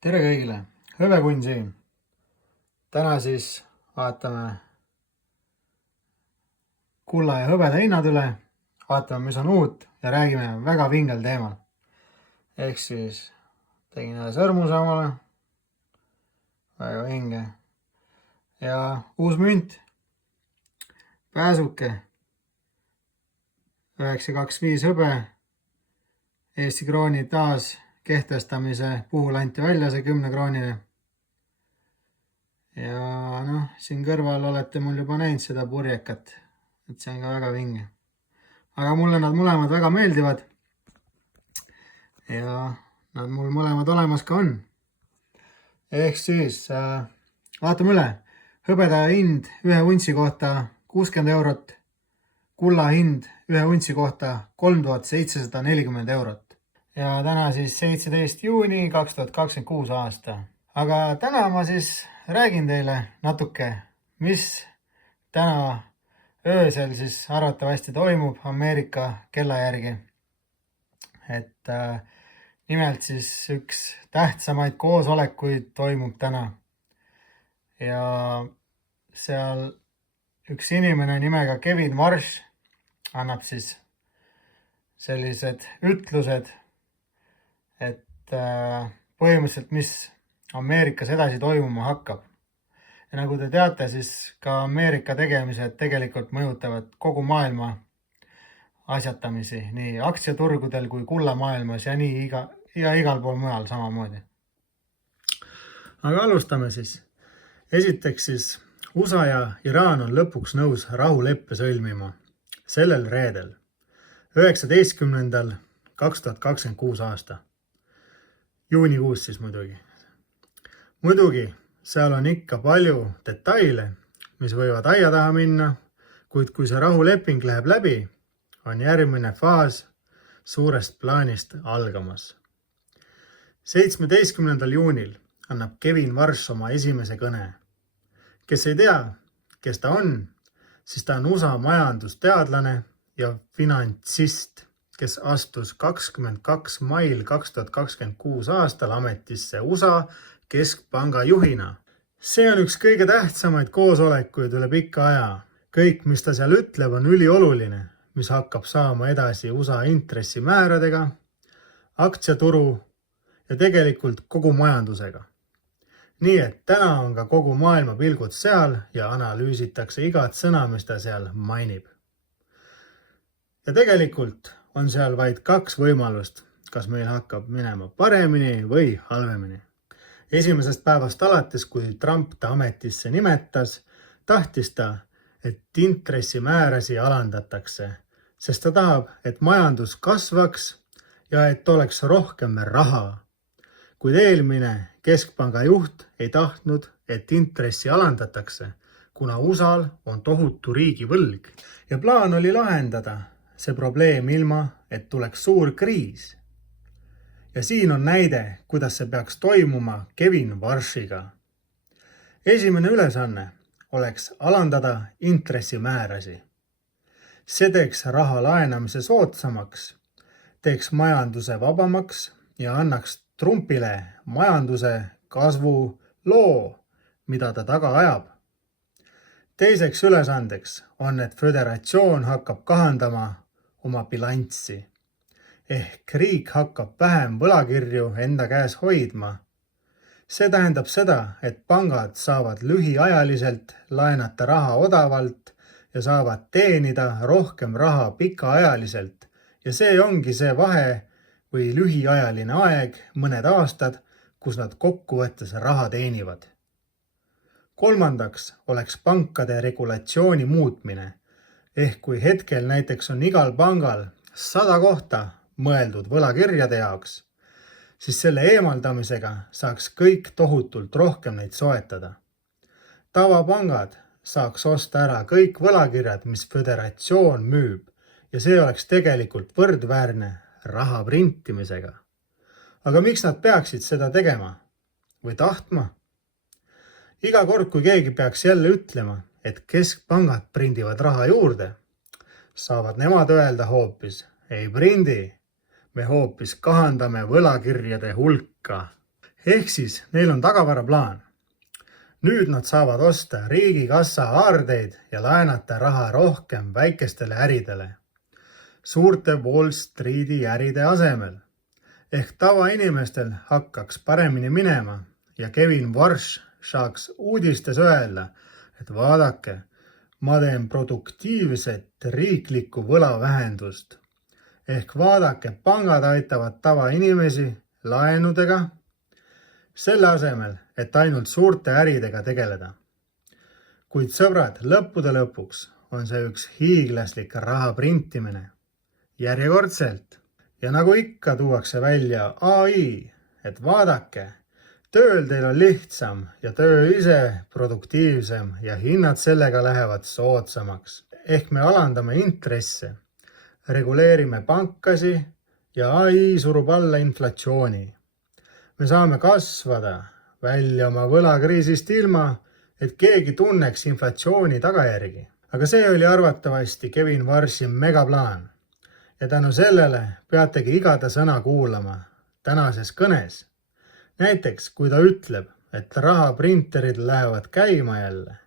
Tere kõigile, Hõbekunn siin. Täna siis vaatame kulla ja hõbeda hinnad üle, vaatame, mis on uut ja räägime väga vingel teemal. Ehk siis tegin ühe sõrmuse omale, väga vinge. Ja uus münt, pääsuke, 925 hõbe, Eesti krooni taas kehtestamise puhul anti välja see 10 kroonine. Ja siin kõrval olete mul juba näinud seda purjekat, et see on ka väga vinge. Aga mulle nad mõlemad väga meeldivad ja nad mul mõlemad olemas ka on. Ehk siis vaatame üle. Hõbeda hind ühe untsi kohta 60 eurot, kulla hind ühe untsi kohta 3740 eurot. Ja täna siis 17. juuni 2026 aasta. Aga täna ma siis räägin teile natuke, mis täna öösel siis arvatavasti toimub Ameerika kella järgi. Et nimelt siis üks tähtsamaid koosolekuid toimub täna. Ja seal üks inimene nimega Kevin Warsh annab siis sellised ütlused, et põhimõtteliselt mis Ameerikas edasi toimuma hakkab. Ja nagu te teate, siis ka Ameerika tegemised tegelikult mõjutavad kogu maailma asjatamisi, nii aktsiaturgudel kui kullamaailmas ja nii igal pool mujal samamoodi. Aga alustame siis. Esiteks siis USA ja Iraan on lõpuks nõus rahuleppe sõlmima sellel reedel, 19. 2026 aasta. Juunikuus siis muidugi. Muidugi, seal on ikka palju detaile, mis võivad aia taha minna, kuid kui see rahuleping läheb läbi, on järgmine faas suurest plaanist algamas. 17. juunil annab Kevin Warsh oma esimese kõne. Kes ei tea, kes ta on, siis ta on USA majandusteadlane ja finantsist, kes astus 22. mail 2026 aastal ametisse USA keskpanga juhina. See on üks kõige tähtsamaid koosolekuid üle pika aja. Kõik, mis ta seal ütleb, on ülioluline, mis hakkab saama edasi USA intressimääradega, aktsiaturu ja tegelikult kogu majandusega. Nii et täna on ka kogu maailma pilgud seal ja analüüsitakse igat sõna, mis ta seal mainib. Ja tegelikult on seal vaid kaks võimalust, kas meil hakkab minema paremini või halvemini. Esimesest päevast alates, kui Trump ta ametisse nimetas, tahtis ta, et intressimäärasid alandatakse, sest ta tahab, et majandus kasvaks ja et oleks rohkem raha. Kuid eelmine keskpanga juht ei tahtnud, et intressi alandatakse, kuna USAl on tohutu riigivõlg. Ja plaan oli lahendada see probleem ilma, et tuleks suur kriis. Ja siin on näide, kuidas see peaks toimuma Kevin Warshiga. Esimene ülesanne oleks alandada intressimäärasid. See teeks raha laenamise soodsamaks, teeks majanduse vabamaks ja annaks Trumpile majanduse kasvu loo, mida ta taga ajab. Teiseks ülesandeks on, et föderatsioon hakkab kahandama oma bilanssi. Ehk riik hakkab vähem võlakirju enda käes hoidma. See tähendab seda, et pangad saavad lühiajaliselt laenata raha odavalt ja saavad teenida rohkem raha pikaajaliselt. Ja see ongi see vahe või lühiajaline aeg, mõned aastad, kus nad kokkuvõttes raha teenivad. Kolmandaks oleks pankade regulatsiooni muutmine. Ehk kui hetkel näiteks on igal pangal 100 kohta mõeldud võlakirjade jaoks, siis selle eemaldamisega saaks kõik tohutult rohkem neid soetada. Tavapangad saaks osta ära kõik võlakirjad, mis föderatsioon müüb ja see oleks tegelikult võrdväärne raha printimisega. Aga miks nad peaksid seda tegema või tahtma? Iga kord, kui keegi peaks jälle ütlema, et keskpangad prindivad raha juurde, saavad nemad öelda hoopis, ei prindi, me hoopis kahandame võlakirjade hulka. Ehk siis neil on tagavaraplaan. Nüüd nad saavad osta riigikassa haardeid ja laenata raha rohkem väikestele äridele. Suurte Wall Streeti äride asemel. Ehk tavainimestel hakkaks paremini minema ja Kevin Warsh saaks uudistes öelda, et vaadake, ma teen produktiivset riiklikku võlavähendust. Ehk vaadake, pangad aitavad tavainimesi laenudega, selle asemel, et ainult suurte äridega tegeleda. Kuid sõbrad, lõppude lõpuks on see üks hiiglaslik raha printimine. Järjekordselt. Ja nagu ikka tuuakse välja AI, et vaadake, tööl teil on lihtsam ja töö ise produktiivsem ja hinnad sellega lähevad soodsamaks. Ehk me alandame intresse, reguleerime pankasi ja AI surub alla inflatsiooni. Me saame kasvada välja oma võlakriisist ilma, et keegi tunneks inflatsiooni tagajärgi. Aga see oli arvatavasti Kevin Warshi megaplaan. Ja tänu sellele peategi igada sõna kuulama tänases kõnes. Näiteks, kui ta ütleb, et rahaprinterid lähevad käima jälle,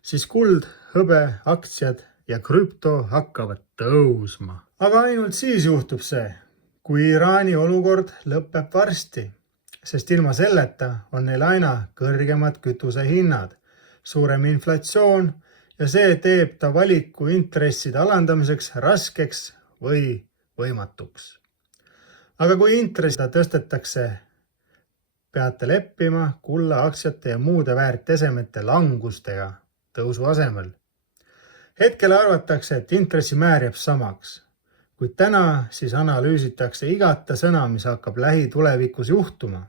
siis kuld, hõbe, aktsiad ja krüpto hakkavad tõusma. Aga ainult siis juhtub see, kui Iraani olukord lõpeb varsti, sest ilma selleta on neil aina kõrgemad kütusehinnad, suurem inflatsioon ja see teeb ta valiku intresside alandamiseks raskeks või võimatuks. Aga kui intressida tõstetakse, peate leppima kulla, aktsiate ja muude väärtesemete langustega tõusu asemel. Hetkel arvatakse, et intressimäär jääb samaks, kuid täna siis analüüsitakse igata sõna, mis hakkab lähitulevikus juhtuma.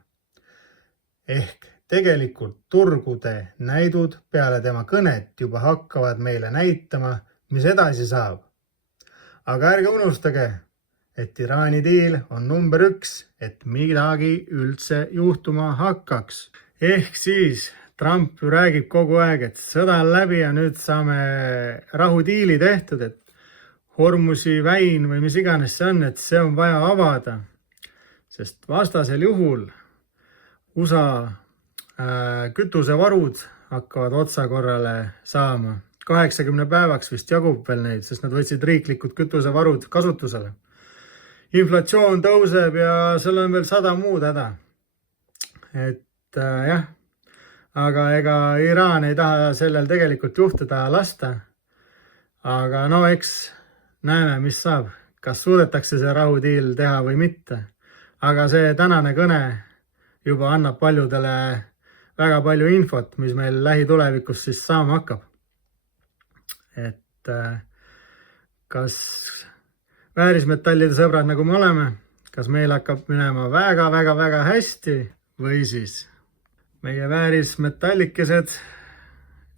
Ehk tegelikult turgude näidud peale tema kõnet juba hakkavad meile näitama, mis edasi saab. Aga ärge unustage, et Iraani diil on number 1, et midagi üldse juhtuma hakkaks. Ehk siis Trump ju räägib kogu aeg, et sõda on läbi ja nüüd saame rahudiili tehtud, et Hormusi väin või mis iganes see on, et see on vaja avada. Sest vastasel juhul USA kütusevarud hakkavad otsakorrale saama. 80 päevaks vist jagub veel neid, sest nad võtsid riiklikud kütusevarud kasutusele. Inflatsioon tõuseb ja seal on veel 100 muud häda. Et jah, aga ega Iraan ei taha sellel tegelikult juhtuda lasta. Aga no eks näeme, mis saab, kas suudetakse see rahudiil teha või mitte. Aga see tänane kõne juba annab paljudele väga palju infot, mis meil lähitulevikus siis saama hakkab. Et kas väärismetallide sõbrad nagu me oleme, kas meil hakkab minema väga hästi või siis meie väärismetallikesed,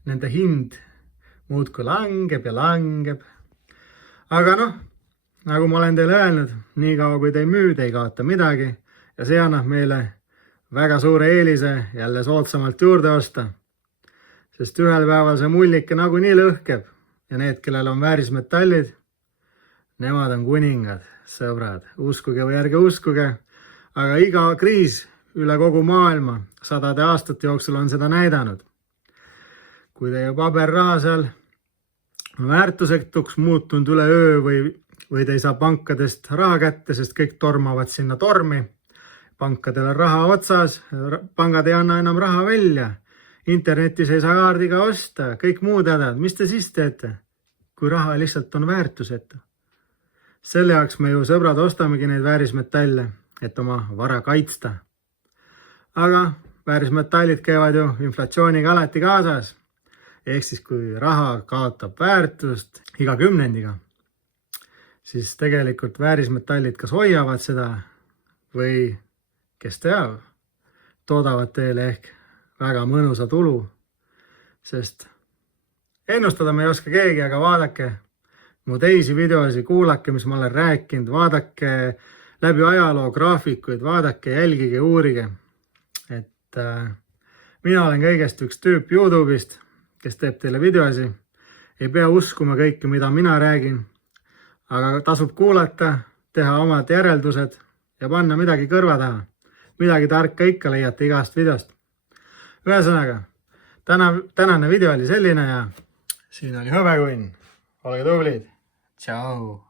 nende hind muudkui langeb ja langeb. Aga noh, nagu ma olen teile öelnud, nii kaua kui te ei müü, te ei kaota midagi ja see annab meile väga suure eelise jälle soodsamalt juurde osta, sest ühel päeval see mullike nagunii lõhkeb. Ja need, kellel on väärismetallid, nemad on kuningad, sõbrad. Uskuge või ärge uskuge, aga iga kriis üle kogu maailma 100 aastate jooksul on seda näidanud. Kui teie paberraha seal on väärtusetuks muutunud üle öö või te ei saa pankadest raha kätte, sest kõik tormavad sinna tormi. Pankadel on raha otsas, pangad ei anna enam raha välja. Internetis ei saa kaardiga osta, kõik muud hädad. Mis te siis teete, kui raha lihtsalt on väärtusetu? Selle jaoks me ju sõbrad ostamegi neid väärismetalle, et oma vara kaitsta. Aga väärismetallid käivad ju inflatsiooniga alati kaasas. Ehk siis kui raha kaotab väärtust iga kümnendiga, siis tegelikult väärismetallid kas hoiavad seda või kes teab, toodavad teile ehk väga mõnusa tulu, sest ennustada me ei oska keegi, aga vaadake mu teisi videosi, kuulake, mis ma olen rääkinud, vaadake läbi ajaloo graafikuid, vaadake, jälgige, uurige. Et mina olen kõigest üks tüüp YouTube'ist, kes teeb teile videosi. Ei pea uskuma kõike, mida mina räägin, aga tasub kuulata, teha omad järeldused ja panna midagi kõrva taha. midagi tarka ikka leiate igast videost. Ühesõnaga, tänane video oli selline ja siin oli hõbekunn. Olge tublid. Tšau!